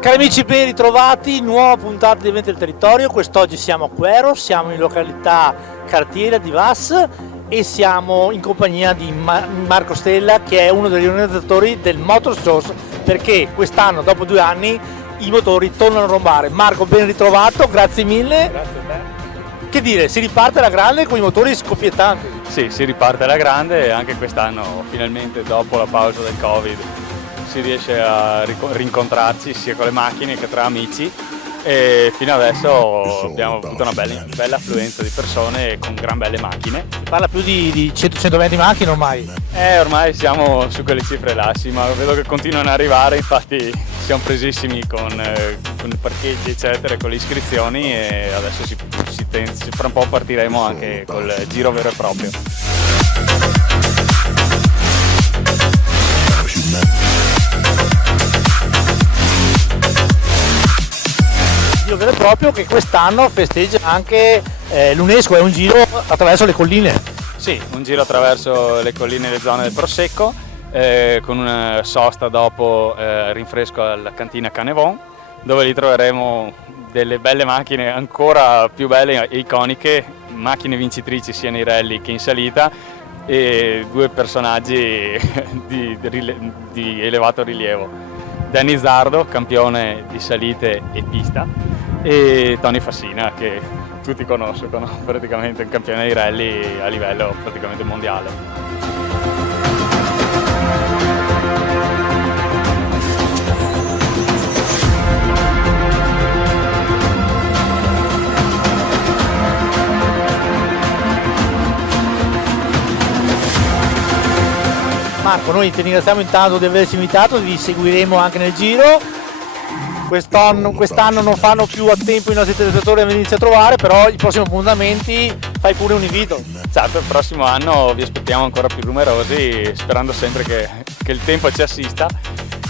Cari amici, ben ritrovati, nuova puntata di Eventi del Territorio. Quest'oggi siamo a Quero, siamo in località Cartiera di Vas e siamo in compagnia di Marco Stella, che è uno degli organizzatori del Motor Shows, perché quest'anno, dopo 2 anni, i motori tornano a rombare. Marco, ben ritrovato, grazie mille. Grazie a te. Che dire, si riparte alla grande con i motori scoppiettanti. Sì, si riparte alla grande e anche quest'anno, finalmente, dopo la pausa del Covid, si riesce a rincontrarci sia con le macchine che tra amici, e fino adesso abbiamo avuto una bella affluenza di persone con gran belle macchine. Si parla più di 100-120 macchine ormai. Ormai siamo su quelle cifre là, sì, ma vedo che continuano ad arrivare, infatti siamo presissimi con i parcheggi eccetera, con le iscrizioni, e adesso fra un po' partiremo anche col giro vero e proprio. Vero e proprio, che quest'anno festeggia anche l'UNESCO, è un giro attraverso le colline. Sì, un giro attraverso le colline e le zone del Prosecco, con una sosta dopo rinfresco alla cantina Canevon, dove lì troveremo delle belle macchine ancora più belle e iconiche, macchine vincitrici sia nei rally che in salita, e 2 personaggi di elevato rilievo: Danny Zardo, campione di salite e pista, e Tony Fassina, che tutti conoscono, praticamente un campione di rally a livello praticamente mondiale. Marco, noi ti ringraziamo intanto di averci invitato, vi seguiremo anche nel giro. Quest'anno non fanno più a tempo i nostri telespettatori a venirci a trovare, però i prossimi appuntamenti fai pure un invito. Esatto, il prossimo anno vi aspettiamo ancora più numerosi, sperando sempre che il tempo ci assista,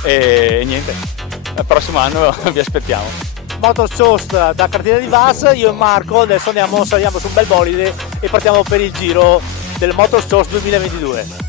e niente, il prossimo anno vi aspettiamo. Motor Shows da Cartiera di Vas, io e Marco adesso saliamo su un bel bolide e partiamo per il giro del Motor Shows 2022.